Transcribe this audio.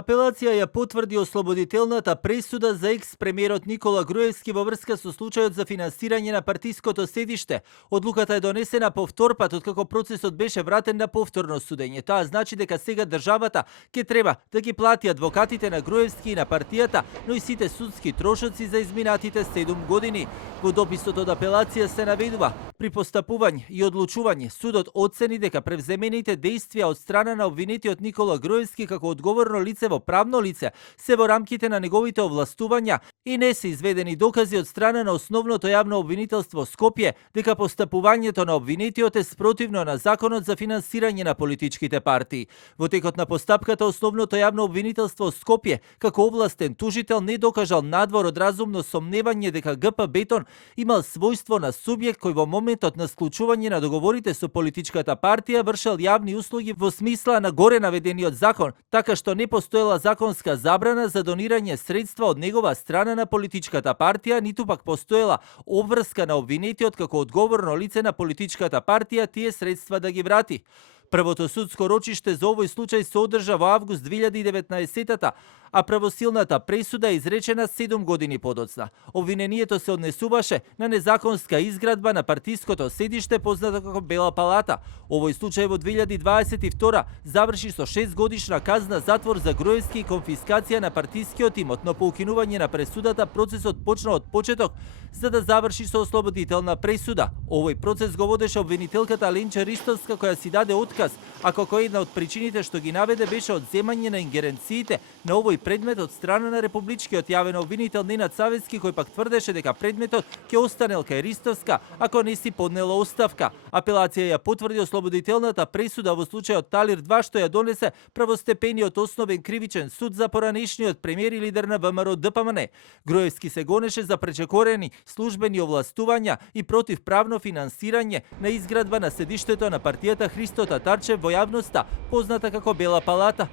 Апелација ја потврди ослободителната пресуда за екс-премиерот Никола Груевски во врска со случајот за финансирање на партиското седиште. Одлуката е донесена повтор пат откако процесот беше вратен на повторно судење. Тоа значи дека сега државата ќе треба да ги плати адвокатите на Груевски и на партијата, но и сите судски трошоци за изминатите 7 години. Во дописот од апелација се наведува: при постапување и одлучување судот оцени дека превземените дејствија од страна на обвинетиот Никола Груевски како одговорно лице во правно лице се во рамките на неговите овластувања и не се изведени докази од страна на основното јавно обвинителство Скопје дека постапувањето на обвинетиот е спротивно на законот за финансирање на политичките партии. Во текот на постапката основното јавно обвинителство Скопје како овластен тужител не докажал надвор од разумно сомневање дека ГП Бетон имал својство на субјект кој во моментот на склучување на договорите со политичката партија вршел јавни услуги во смисла на горе наведениот закон, така што не постоела законска забрана за донирање средства од негова страна на политичката партија, ниту пак постоела обврска на обвинетиот како одговорно лице на политичката партија тие средства да ги врати. Првото судско рочиште за овој случај се одржа во август 2019-та, а правосилната пресуда е изречена 7 години подоцна. Обвинението се однесуваше на незаконска изградба на партиското седиште познато како Бела палата. Овој случај во 2022 заврши со 6 годишна казна затвор за Груевски и конфискација на партискиот имот, но по укинување на пресудата процесот почна од почеток за да заврши со ослободителна пресуда. Овој процес го водеше обвинителката Ленча Ристовска, која си даде отказ, а како една од причините што ги наведе беше одземање на ингеренциите на овој предмет од страна на републичкиот јавен обвинител Ненад Савецки, кој пак тврдеше дека предметот ќе останел кај Ристовска ако не си поднела оставка. Апелација ја потврди ослободителната пресуда во случајот Талир 2 што ја донесе правостепениот основен кривичен суд за поранешниот премиер и лидер на ВМРО ДПМН. Груевски се гонеше за пречекорени службени овластувања и противправно финансирање на изградба на седиштето на партијата Христо Татарчев во јавноста, позната како Бела палата.